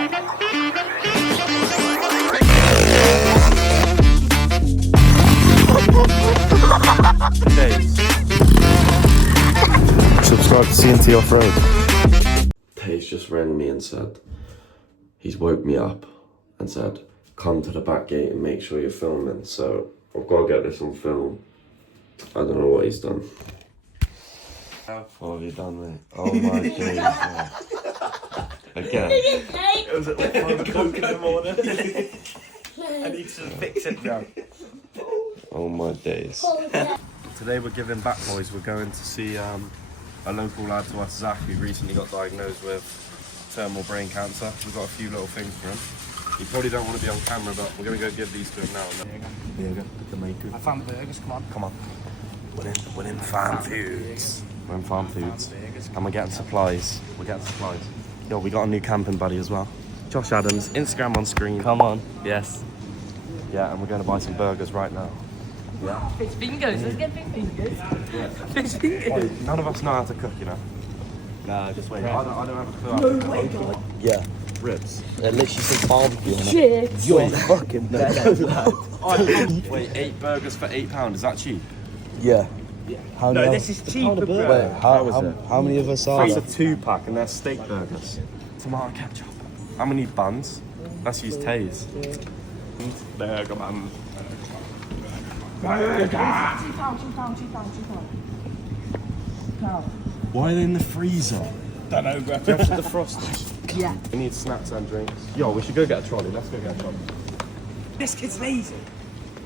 Subscribe to CNT Off-Road. Taze just rang me and said, he's woke me up and said, come to the back gate and make sure you're filming. So I've got to get this on film. I don't know what he's done. What have you done, mate? Oh my days, man. Again. It was at like 5 o'clock in the morning. I need to fix it now. Oh my days. Today we're giving back, boys. We're going to see a local lad to us, Zach, who recently got diagnosed with terminal brain cancer. We've got a few little things for him. You probably don't want to be on camera, but we're going to go give these to him now. There you go. Put the maker. I found the burgers, come on. Come on. We're in Farm Foods. We're in Farm Foods. And we're getting supplies. We're getting supplies. Yo, we got a new camping buddy as well. Josh Adams, Instagram on screen. Come on. Yes. Yeah, and we're going to buy some burgers right now. Yeah. Fish fingers, let's get fish fingers. Yeah. Fish fingers. None of us know how to cook, you know. Nah, just wait. I don't have a clue. No way, God. Yeah. Ribs. It literally says barbecue. Shit. You're fucking bad. Wait, 8 burgers for £8. Is that cheap? Yeah. How No, many? this is cheaper, bro. Wait, how many of us are That's there? a 2-pack and they're steak burgers. Tomato ketchup. And we need buns. Let's use Taze. Burger man. Why are they in the freezer? Don't know, bro. Josh, the frosties. Yeah. We need snacks and drinks. Yo, we should go get a trolley. Let's go get a trolley. This kid's lazy.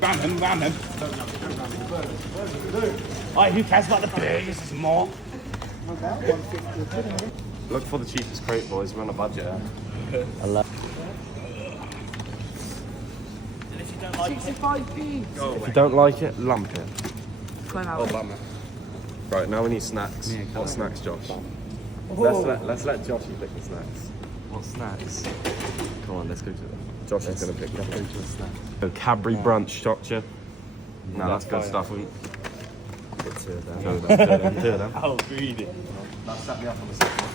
Ram him. Alright, who cares about the burgers? There's more. Look for the cheapest crate, boys. We're on a budget, eh? 65p. If you don't like it, lump it. Oh, Right, now we need snacks. What snacks, Josh? Let's let Joshy pick the snacks. What snacks? Come on, let's go to them. Josh is going to pick them. Let's go to the snacks. So Cadbury brunch chocolate. No, that's good stuff. We Get two of them. two of them. Oh, greedy. That set me up on the second.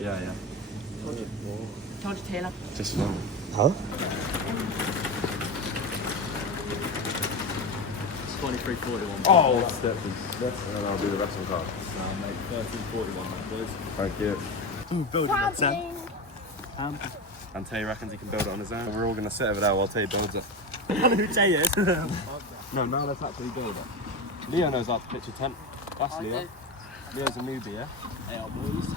Yeah. George Taylor. Just one. Huh? 23.41. Oh, that's and I'll do the rest on card. Mate, 13.41, boys. Thank you. Ooh, building a 10. And Tay reckons he can build it on his own. We're all going to sit over there while Tay builds it. I don't know who Jay is. No, now let's actually build it. Leo knows how to pitch a tent. That's Leo. Leo's a newbie, yeah? Hey, our boys.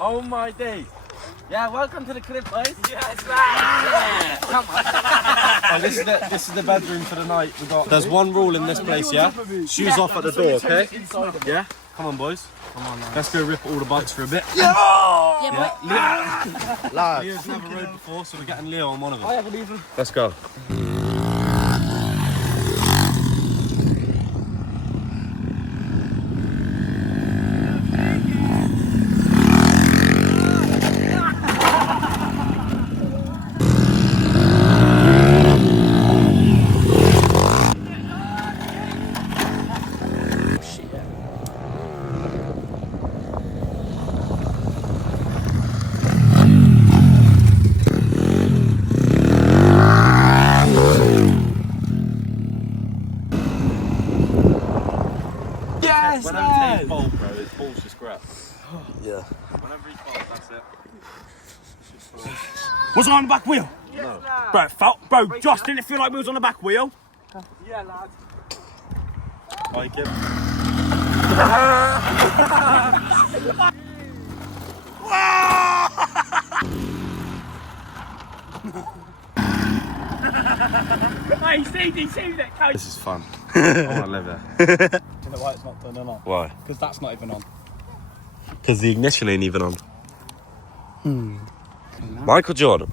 Oh my days. Yeah, welcome to the crib, boys. Yes, yeah. Come on. Oh, this is the bedroom for the night. There's one rule in this place, yeah? Shoes off at the door, okay? Yeah? Come on, boys. Come on, lads. Let's go rip all the bikes for a bit. Yeah, Lads. Leo's never rode before, so we're getting Leo on one of them. Let's go. Whenever he's bold, bro, his balls just grab. Yeah. Whenever he's bold, that's it. What's on the back wheel? No. Bro, it felt, bro, Josh, didn't it feel like we was on the back wheel? Yeah, lad. Like him. Hey, he saved it, coach. This is fun. I want to live there. Do you know why it's not turning on? Why? Because that's not even on. Because the ignition ain't even on. Michael Jordan.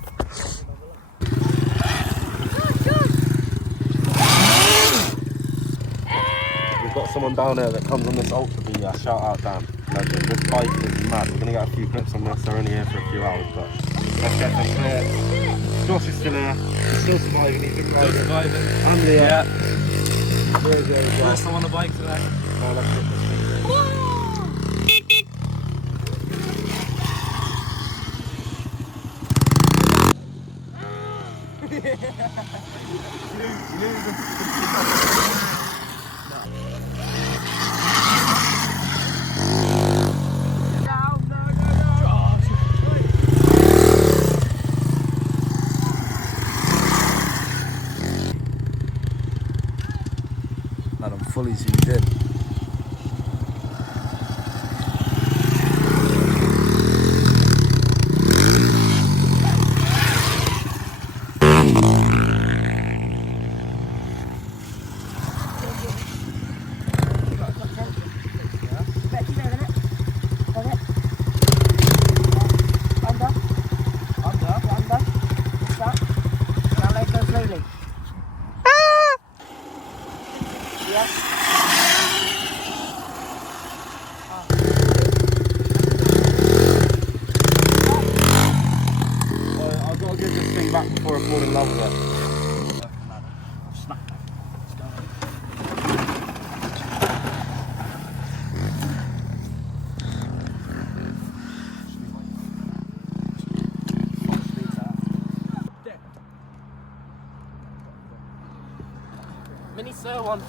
We've got someone down there that comes on this Ultra V. Shout out Dan. Legend. This bike is mad. We're going to get a few clips on this. They're only here for a few hours, but let's get them clear. Josh is still here. He's still surviving. He's been riding. Still surviving. And the Yeah. Where is he as well? First time on the bike today. Oh, let's get this thing. Man, I'm fully zoomed in. I've got to give this thing back before I fall in love with it. Mini Sir one.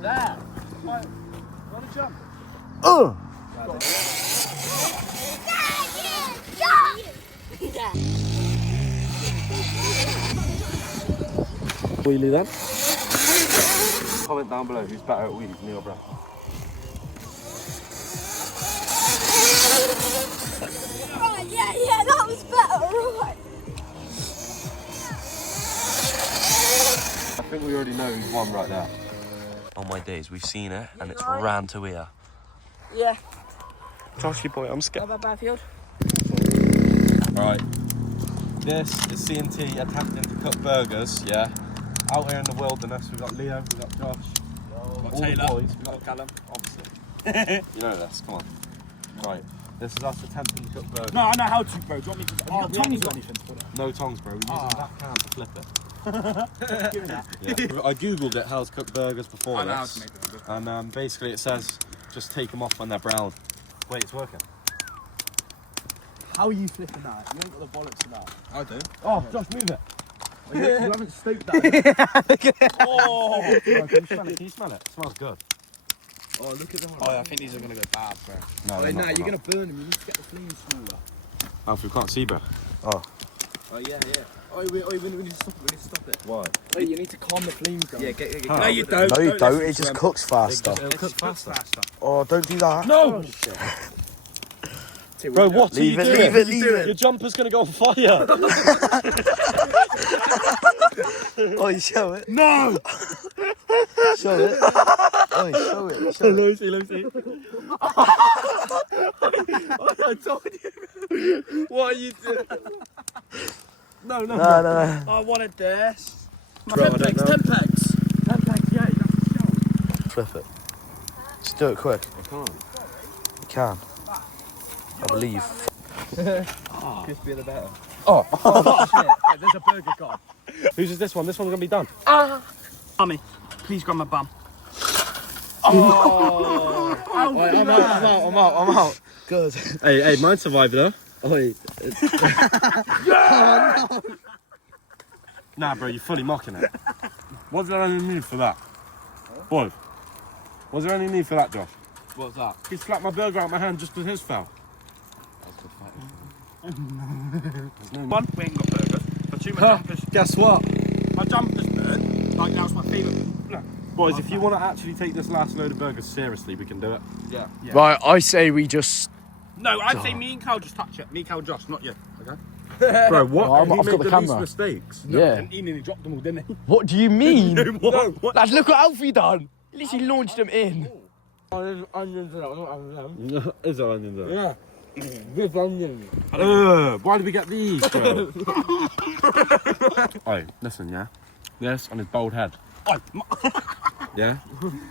There. Want to jump? Wheelie then. Comment down below who's better at wheelies, me or Brad. Right, yeah, that was better, right. I think we already know who's won right there. On my days, we've seen it and it's ran to here. Yeah. Joshy boy, I'm scared. How about Barfield? Right, this is C&T attempting to cook burgers, yeah? Out here in the wilderness, we've got Leo, we've got Josh, all Taylor. the boys, we've got Callum, obviously. You know this, come on. Right, this is us attempting to cook burgers. No, I know how to, bro. Do you want me to? Have you got tongs or anything to put it? No tongs, bro, we're using that can to flip it. Yeah. I googled it, how to cook burgers before I know how this. to make burgers. And basically it says, just take them off when they're brown. Wait, it's working. How are you flipping that? You ain't got the bollocks for that. I do. Oh, Josh, move it. You haven't stoked that. Oh! Can you smell it? Can you smell it? It smells good. Oh, look at that. Oh, I think these are going to go bad, bro. No, Wait, nah, you're going to burn them. You need to get the flames smaller. Alfie, we can't see, bro. Oh. Oh, yeah. Oh, we need to stop it. We need to stop it. Why? Wait, you need to calm the flames down. Yeah, get. How? No, you don't. No, you don't. listen It to just them. cooks faster. It'll cook faster. Oh, don't do that. No! Bro, what Leave are it, you doing? leave it. Your jumper's going to go on fire. Oh, you show it. No! Show it. Oh, show it. Show it. Let me see. I told you. What are you doing? No. No. I wanted this. Bro, I don't know. 10 pegs. 10 pegs, yeah. Flip it. Just do it quick. I can't. You can. I believe. Crispier the better. Oh. Shit. Hey, there's a burger gone. Whose is this one? This one's going to be done. Mummy, please grab my bum. Oh! I'm out. Good. Hey, mine survived though. Oh, wait. Nah, bro, you're fully mocking it. Was there any need for that? Boy, was there any need for that, Josh? What's that? He slapped my burger out of my hand just as his fell. One, we ain't got burgers. Shoot my jumpers. Guess what? My jumpers burnt. Like, that was my favourite. Boys, if you want to actually take this last load of burgers seriously, we can do it. Yeah. Right, I say we just. No, I'd say me and Cal just touch it. Me, Cal, Josh, not you. Okay? Bro, what? Well, He I've made got the least camera. mistakes. Yeah. And he nearly dropped them all, didn't he? What do you mean? What? Lads, look what Alfie done. He literally launched them in. Is there onion there? Yeah. With onion. Why did we get these, bro? Oh, listen, yeah? This on his bald head. Oh, Yeah?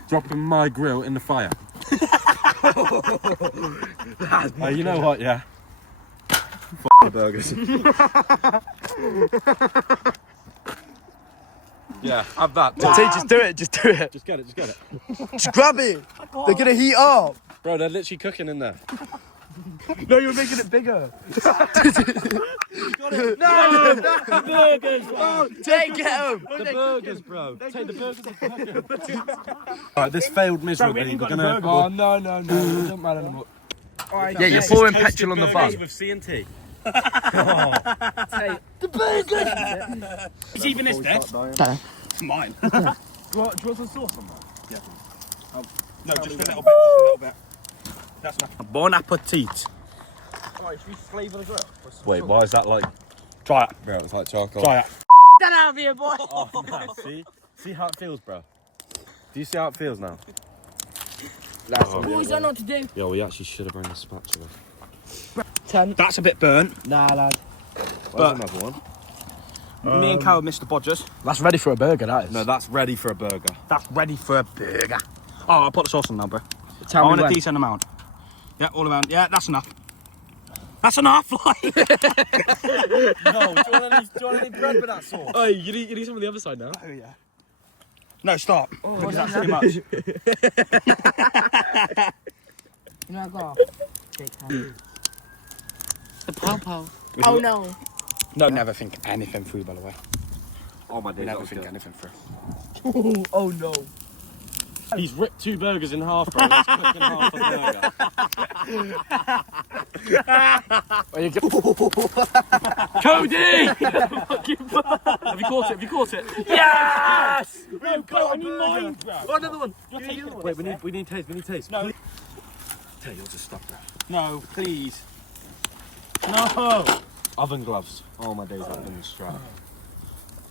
Dropping my grill in the fire. Oh, you know what, yeah? F the burgers. Yeah, have that. Just do it, just do it. Just get it, just get it. Just grab it. They're gonna heat up. Bro, they're literally cooking in there. No, you're making it bigger. Take it. The burgers, bro. Take the burgers. Alright, this failed miserably. We're gonna. Oh no, it doesn't matter anymore. Yeah, you're pouring petrol on the bun. With C&T. The burger. It's even this there. It's mine. Do you want some sauce on that? Yeah. No, just a little bit. Just a little bit. That's enough. Bon appetit. Alright, should we flavour the grill? Wait, why is that like? Try it. Bro, it's like charcoal. Try it. Get out of here, boy. Oh, no, see how it feels, bro. Do you see how it feels now? Boys, I know what to do. Yo, we actually should have brought a spatula. 10. That's a bit burnt. Nah, lad. Where's another one? Me and Cal missed the bodgers. That's ready for a burger, that is. No, that's ready for a burger. That's ready for a burger. Oh, I'll put the sauce on now, bro. I Tell me want a when. decent amount. Yeah, all around. Yeah, that's enough. That's enough, like. No, do you want any bread with that sauce? Oh, you need some on the other side now. Oh, yeah. No, stop. Because that's too much. You know, I got the pow. Oh no. No, never think anything through, by the way. Oh my days, Never think anything through. Oh no. He's ripped 2 burgers in half, bro. He's cooking half a burger. Cody! Have you caught it? Have you caught it? Yes! We've got a burger. Oh, another one. Wait, We need taste. No. Tell you, just stop there. No, please. No! Oven gloves. Oh my days, I've been strap.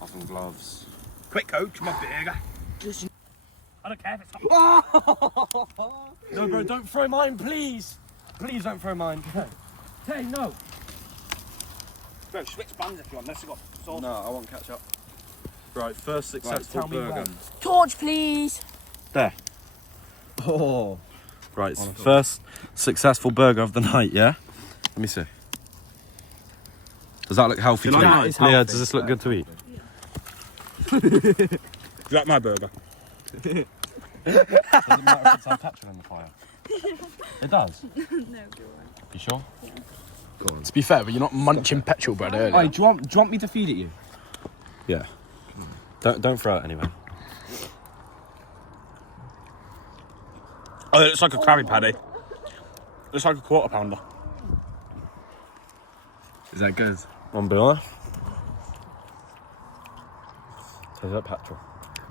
Oven gloves. Quick, coach, my burger. I don't care if it's hot. No, bro, don't throw mine, please. Please don't throw mine. Hey, no. Bro, switch buns if you want. Let's go. Sauce. No, I want ketchup. Right, first successful tell me burger. when. Torch, please. There. Oh. Right, first successful burger of the night, yeah? Let me see. Does that look healthy to like eat? that? It's Leah, healthy. does this look good to eat? Is that my burger? Does it matter if it's had petrol in the fire? It does? No, go on. You sure? To be fair, but you're not munching petrol bread earlier. Hey, do you want me to feed it you? Yeah. Don't throw it anyway. Oh, it looks like a Krabby Patty. It looks like a quarter pounder. Is that good? One be honest. Tastes like petrol.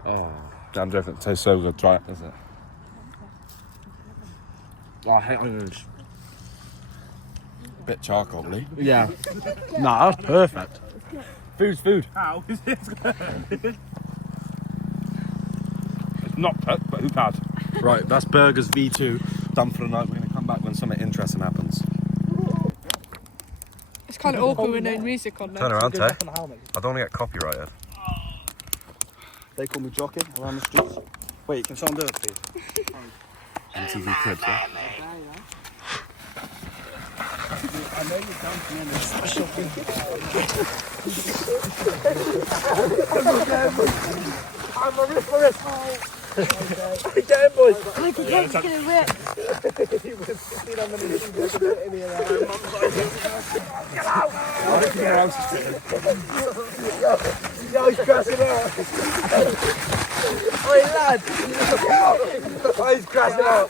Oh. I'm joking. It tastes so good. Try it. Is it? Oh, I hate onions. A bit charcoal-y. Yeah. Nah, that's perfect. Food's food. How is this good? It's not pet, but who cares? Right, that's Burgers V2 done for the night. We're going to come back when something interesting happens. It's kind of awkward with no music on Turn there. around, Tay. I don't want to get copyrighted. They call me jockey around the streets. Wait, can someone do it, please? MTV Cribs, yeah? I know you're down to the end of the special I'm a risk for this. Get him, boys. I think it's going to rip. Yo, he's crashing out. Oi, lad. Oh, he's crashing out.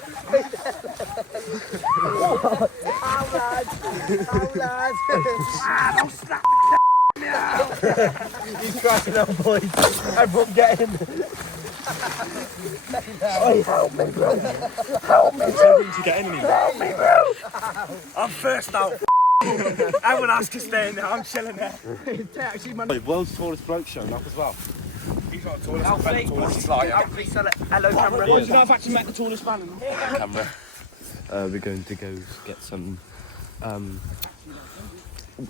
Ow, lad. Ow, lad. Don't slap me out. He's cracking up, boys. Everyone get in. Help me, bro. Help me, bro. To get in anymore. Help me, bro. I'm first out. Everyone else can stay in there. I'm chilling there. World's tallest bloke showing up as well. He's not the tallest. I'm the tallest. Hello, camera. Boys, you know I've actually met the tallest man in the world. Camera. We're going to go get some.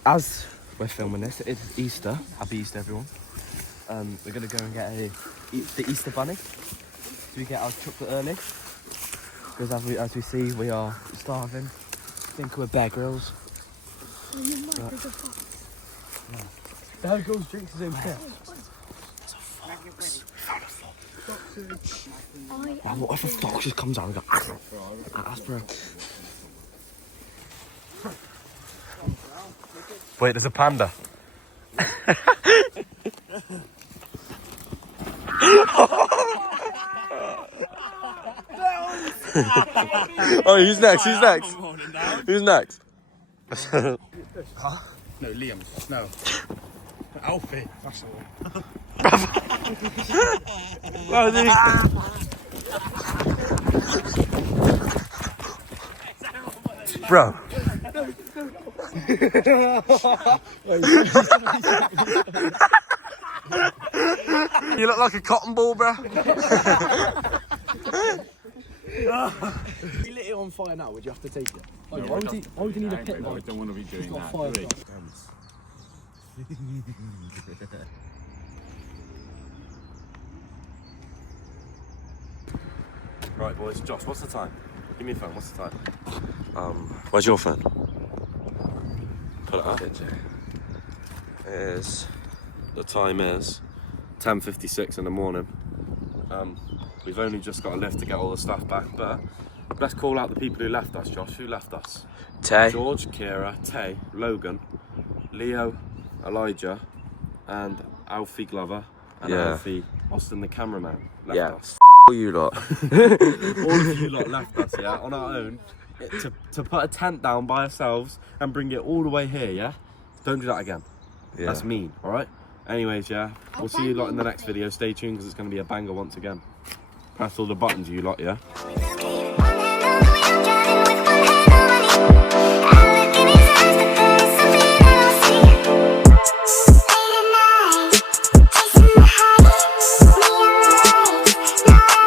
As we're filming this, it's Easter. Happy Easter, everyone. We're gonna go and get the Easter bunny. So we get our chocolate early. Because as we see, we are starving. I think we're Bear Grylls. Bear Grylls drinks his own piss. Man, what if a fox just comes out and goes at us, bro? Wait, there's a panda. Oh, who's next? Who's next? Who's next? No, Liam. No. Alfie. That's the one. Bro. You look like a cotton ball, bro. If you lit it on fire now, would you have to take it? Why would you need a pit? I don't want to be doing that. Fire Right, boys. Josh, what's the time? Give me a phone. What's the time? Where's your phone? Put it up. The time is 10:56 in the morning. We've only just got a lift to get all the stuff back, but let's call out the people who left us, Josh. Who left us? Tay. George, Kira, Tay, Logan, Leo, Elijah, and Alfie Glover, and Alfie Austin, the cameraman, left us. You lot. All of you lot left us, yeah, on our own, to put a tent down by ourselves and bring it all the way here, yeah? Don't do that again. Yeah. That's mean, alright? Anyways, yeah, we'll see you lot in the next video. Stay tuned because it's going to be a banger once again. Press all the buttons, you lot, yeah?